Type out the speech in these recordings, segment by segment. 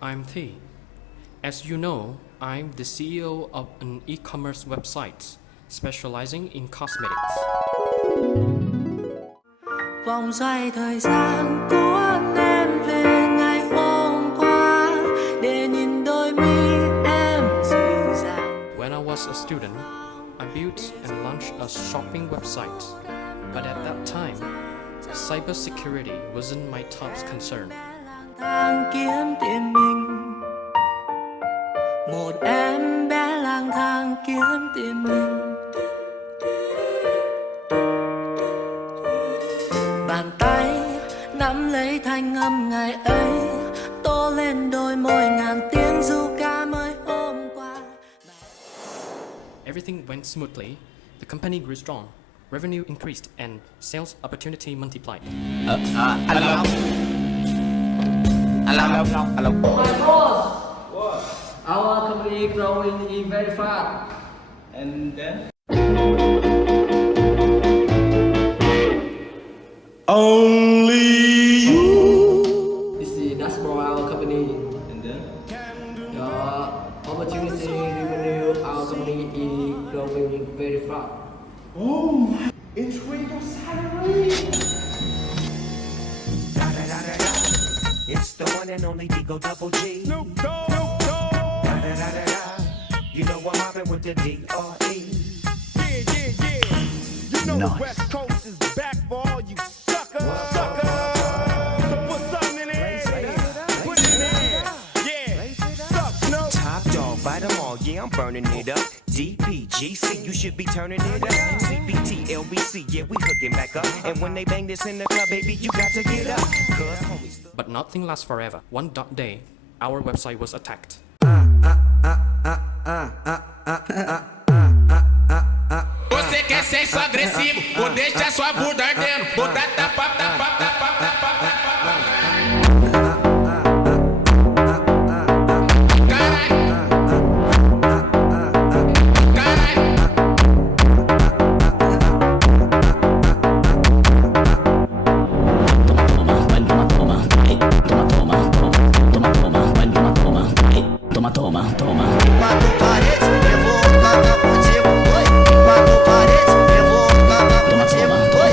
I'm Thi. As you know, I'm the CEO of an e-commerce website specializing in cosmetics. Vòng xoay thời gian cuốn em về ngày hôm qua để nhìn đôi mi em dịu dàng. When I was a student, I built and launched a shopping website. But at that time, cybersecurity wasn't my top concern. Thang kiếm tiền mình, một em bé lang thang kiếm tiền mình. Bàn tay nắm lấy thanh âm ngày ấy, tô lên đôi môi ngàn tiếng ru ca mới hôm qua. Everything went smoothly, the company grew strong, revenue increased, and sales opportunity multiplied. Hello. My boss! Our company growing in very fast. And then? Only you. This is dashboard our company. And then? Your opportunity revenue our company is growing very fast. Oh my! Increase your salary. It's the one and only Digo Double G. Snoop Dogg. You know I'm mobbing with the D.R.E. Yeah. You know the West Coast is back for all you suckers. So put something in there. Put it in there. Yeah. Suck, Snoop. Top dog, bite them all, yeah, I'm burning it up. DPGC, you should be turning it up. CBT, LBC, yeah, we hooking back up. And when they bang this in the club, baby, you got to get up. Cause homies. But nothing lasts forever. One day, our website was attacked. Você quer sexo agressivo, ou deixa sua bunda ardendo, ou dá tapa. Matou parede, eu vou cagar contigo, oi. Matou parede, eu vou cagar contigo, oi.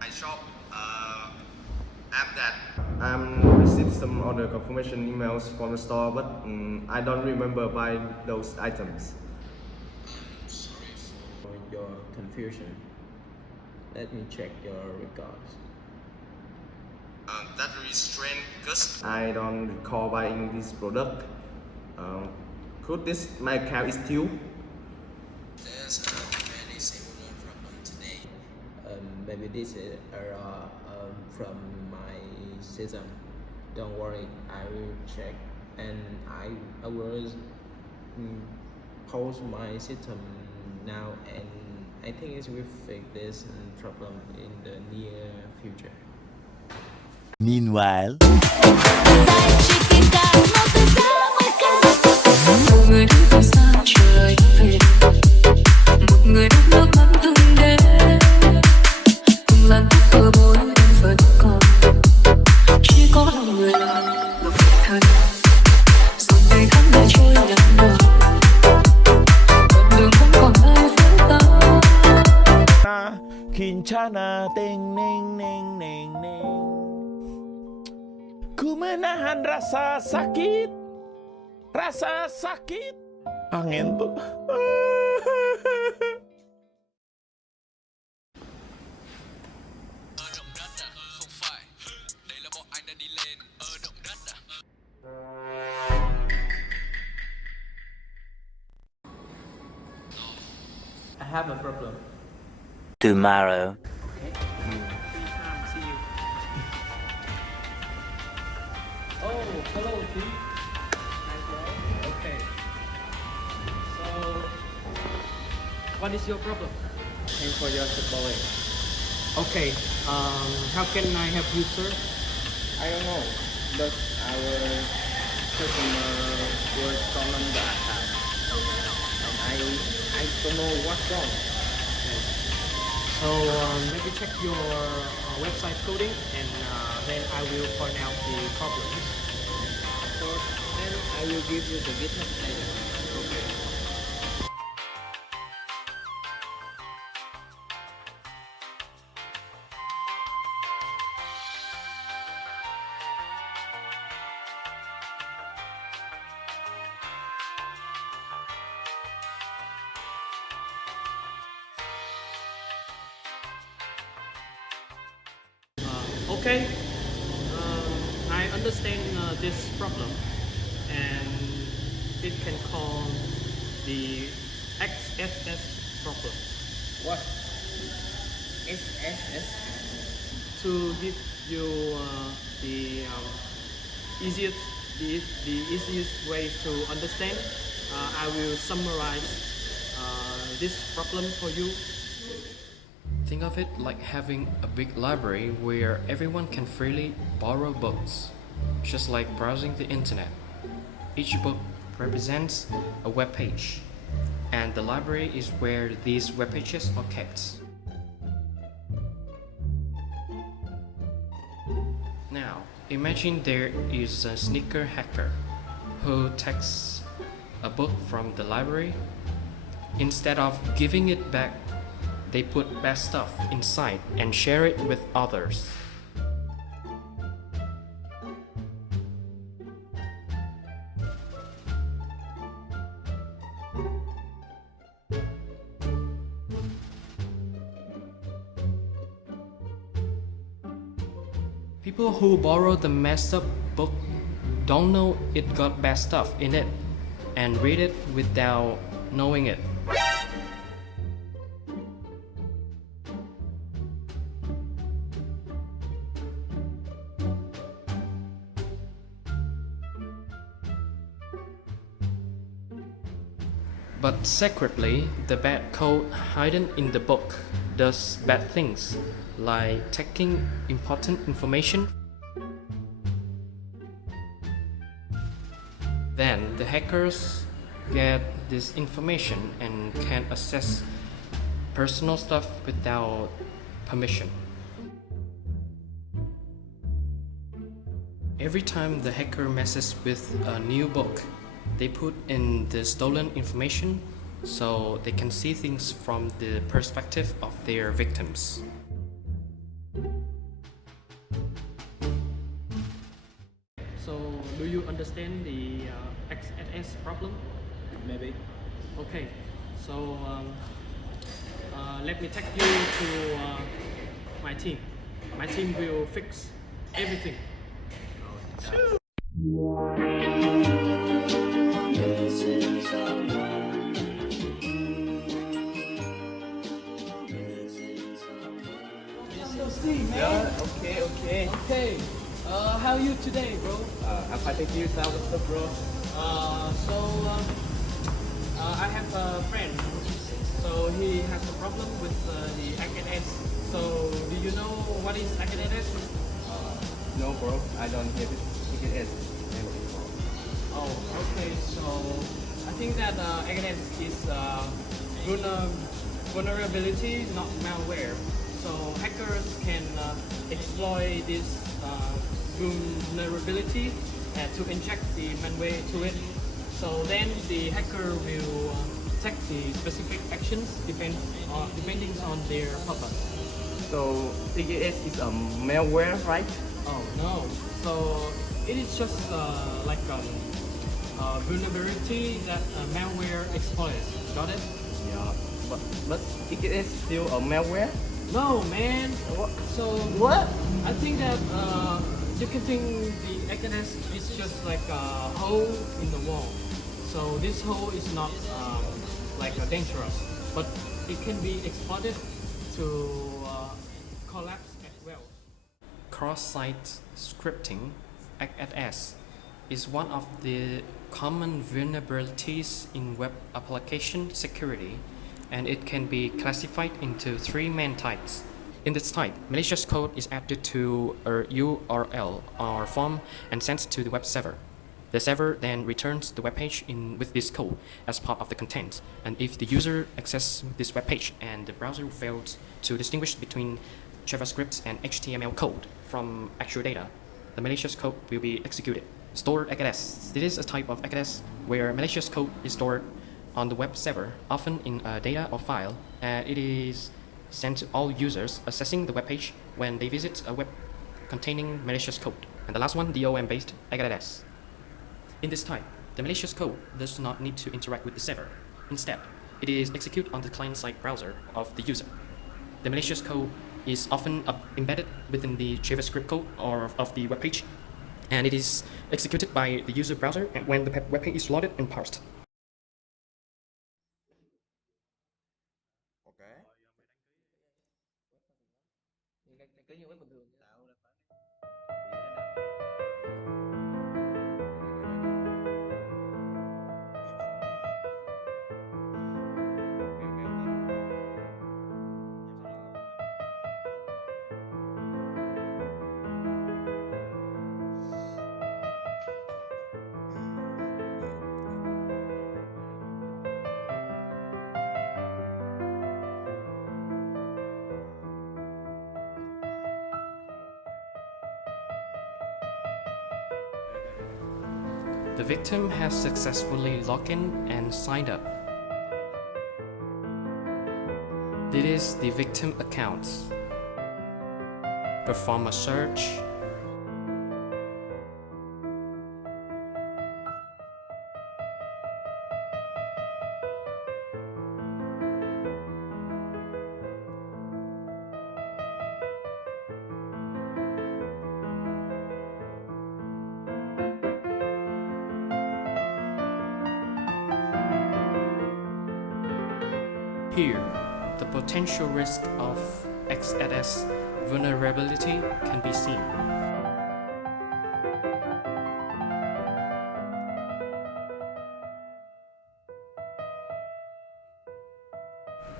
I shop app that received some order confirmation emails from the store, but I don't remember buying those items. For your confusion, let me check your records. That really strange because I don't recall buying this product. Could this my account is still? There's many similar problem today. Maybe this is error from my system. Don't worry, I will check and I will pause my system now, and I think it will fix this problem in the near future. Meanwhile, Một người đứng từ xa trời về, một người đứng nước mắt từng đêm, từng làn tóc bờ môi em vẫn còn, chỉ có lòng người là một thân. Rồi ngày tháng đã trôi nhạt nhòa, đoạn đường không còn ai vững ta. Kincana ting ning ning ning ning. Ku menahan rasa sakit. Rasa sakit. Angin tuh. I have a problem. Tomorrow. Oh, hello, T. Okay. So, what is your problem? Thanks for your support. Okay. How can I help you, sir? I don't know, but our customer was stolen the account, and I I don't know what's wrong. So let me check your website coding, and then I will point out the problems. So then I will give you the GitHub later. Okay. Okay, I understand this problem, and it can call the XSS problem. What? SSS? To give you the easiest way to understand, I will summarize this problem for you. Think of it like having a big library where everyone can freely borrow books, just like browsing the internet. Each book represents a web page, and the library is where these web pages are kept. Now, imagine there is a sneaker hacker who takes a book from the library. Instead of giving it back, they put bad stuff inside and share it with others. People who borrow the messed up book don't know it got bad stuff in it and read it without knowing it. But secretly, the bad code hidden in the book does bad things, like taking important information. Then the hackers get this information and can access personal stuff without permission. Every time the hacker messes with a new book, they put in the stolen information so they can see things from the perspective of their victims. So, do you understand the XSS problem? Maybe. Okay, so let me take you to my team. My team will fix everything. Yeah, okay. Okay, how are you today, bro? I'm fighting you, so what's up, bro? I have a friend. So he has a problem with the XSS. So do you know what is XSS? No, bro, I don't hear this ticket never before. Oh, okay. So I think that XSS is vulnerability, not malware. So hackers can exploit this vulnerability to inject the malware to it. So then the hacker will take the specific actions depending on their purpose. So TKS is a malware, right? Oh no. So it is just like vulnerability that malware exploits. Got it? Yeah, but TKS is still a malware? No, man. What? So What? I think that you can think the XSS is just like a hole in the wall. So this hole is not like dangerous, but it can be exploited to collapse at will. Cross-site scripting, XSS, is one of the common vulnerabilities in web application security, and it can be classified into three main types. In this type, malicious code is added to a URL or form and sent to the web server. The server then returns the web page with this code as part of the content. And if the user accesses this web page and the browser fails to distinguish between JavaScript and HTML code from actual data, the malicious code will be executed. Stored XLS. This is a type of XLS where malicious code is stored on the web server, often in a data or file, and it is sent to all users accessing the web page when they visit a web containing malicious code. And the last one, DOM-based XLS. In this type, the malicious code does not need to interact with the server. Instead, it is executed on the client-side browser of the user. The malicious code is often embedded within the JavaScript code of the web page, and it is executed by the user browser when the web page is loaded and parsed. The victim has successfully logged in and signed up. This is the victim account. Perform a search. Here, the potential risk of XLS vulnerability can be seen.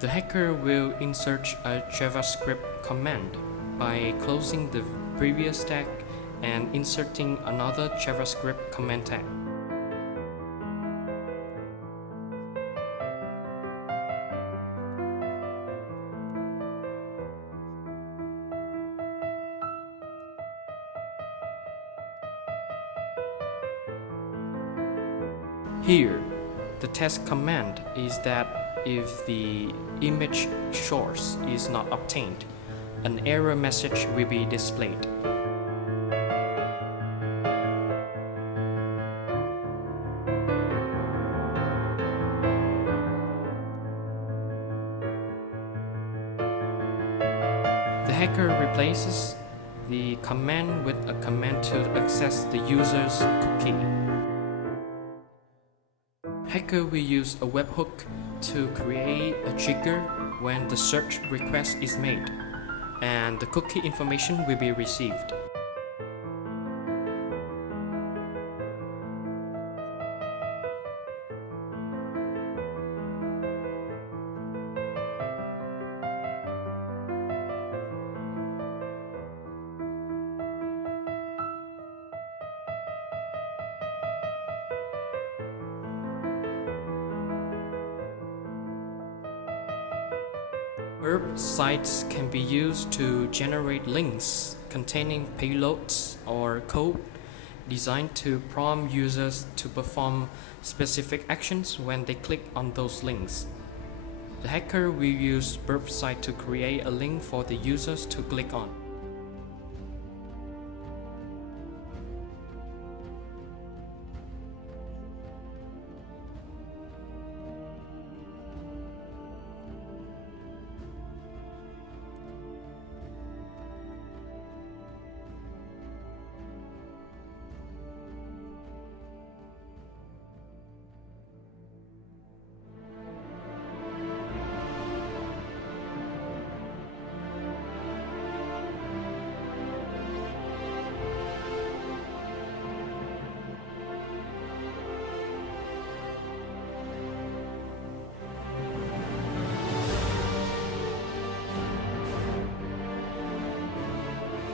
The hacker will insert a JavaScript command by closing the previous tag and inserting another JavaScript command tag. Here, the test command is that if the image source is not obtained, an error message will be displayed. The hacker replaces the command with a command to access the user's cookie. Hacker will use a webhook to create a trigger when the search request is made, and the cookie information will be received. Burp sites can be used to generate links containing payloads or code designed to prompt users to perform specific actions when they click on those links. The hacker will use burp site to create a link for the users to click on.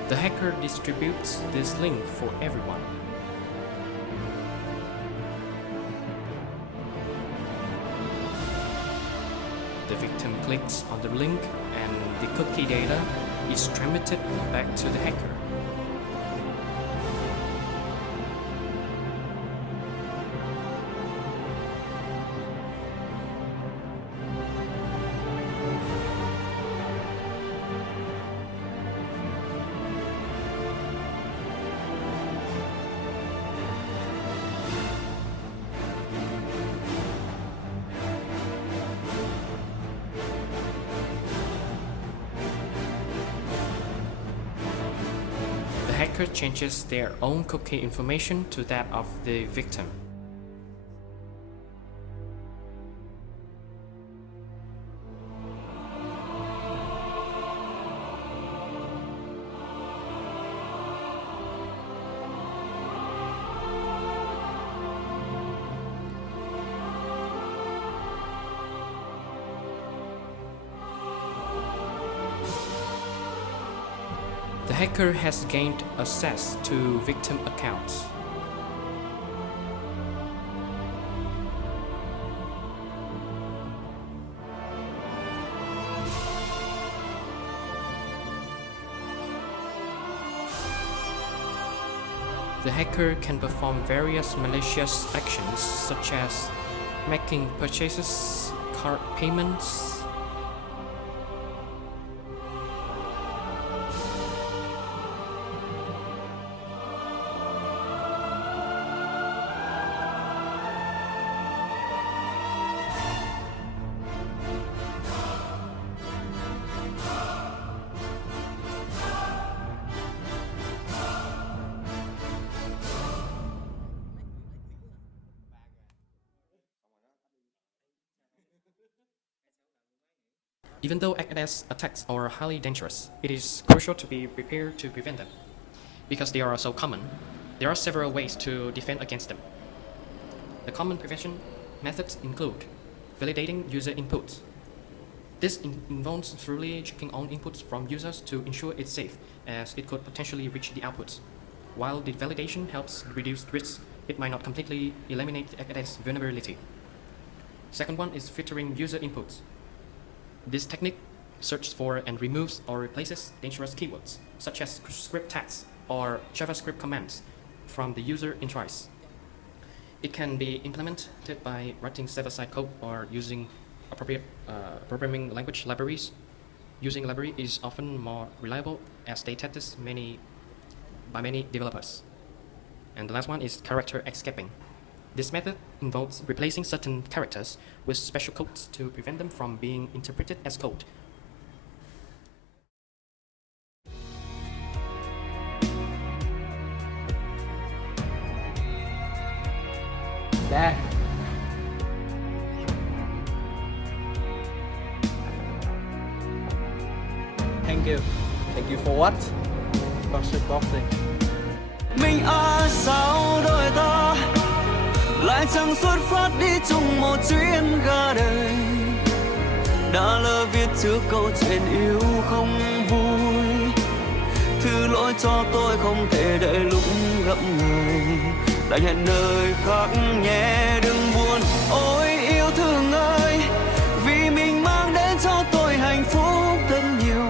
The hacker distributes this link for everyone. the victim clicks on the link and the cookie data is transmitted back to the hacker. The hacker changes their own cookie information to that of the victim. The hacker has gained access to victim accounts. The hacker can perform various malicious actions such as making purchases, card payments, Even though XS attacks are highly dangerous, it is crucial to be prepared to prevent them. Because they are so common, there are several ways to defend against them. The common prevention methods include validating user inputs. This involves thoroughly checking on inputs from users to ensure it's safe, as it could potentially reach the outputs. While the validation helps reduce risks, it might not completely eliminate the XS vulnerability. Second one is filtering user inputs. This technique searches for and removes or replaces dangerous keywords, such as script tags or JavaScript commands, from the user entries. It can be implemented by writing server-side code or using appropriate programming language libraries. Using a library is often more reliable as they tested by many developers. And the last one is character escaping. This method involves replacing certain characters with special codes to prevent them from being interpreted as code. Dad. Thank you. Thank you for what? Boxing. Mình ở sau đôi ta lại chẳng xuất phát đi chung một chuyến ga đời, đã lỡ viết trước câu chuyện yêu không vui. Thứ lỗi cho tôi không thể đợi lúc gặp người, đã hẹn nơi khác nhé đừng buồn. Ôi yêu thương ơi, vì mình mang đến cho tôi hạnh phúc thật nhiều,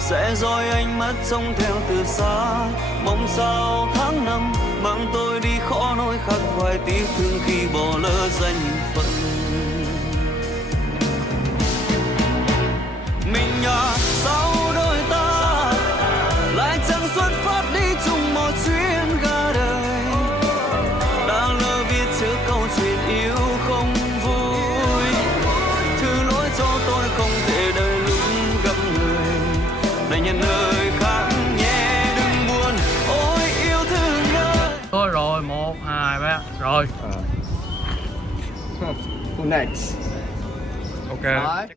sẽ dõi ánh mắt trông theo từ xa, mong sao tháng năm mang tôi đi khó nỗi khắc khoải tiếc thương khi bỏ lỡ danh phận. Mình nhà sau đôi ta lại chẳng xuất phát đi chung một chuyến ga đời, đã lỡ viết trước câu chuyện yêu không vui. Thứ lỗi cho tôi không thể đợi lúc gặp người, để nhận lời khác nhé đừng buồn. Ôi yêu thương ơi. Thôi rồi, 1, 2, 3, rồi. Who next? Ok.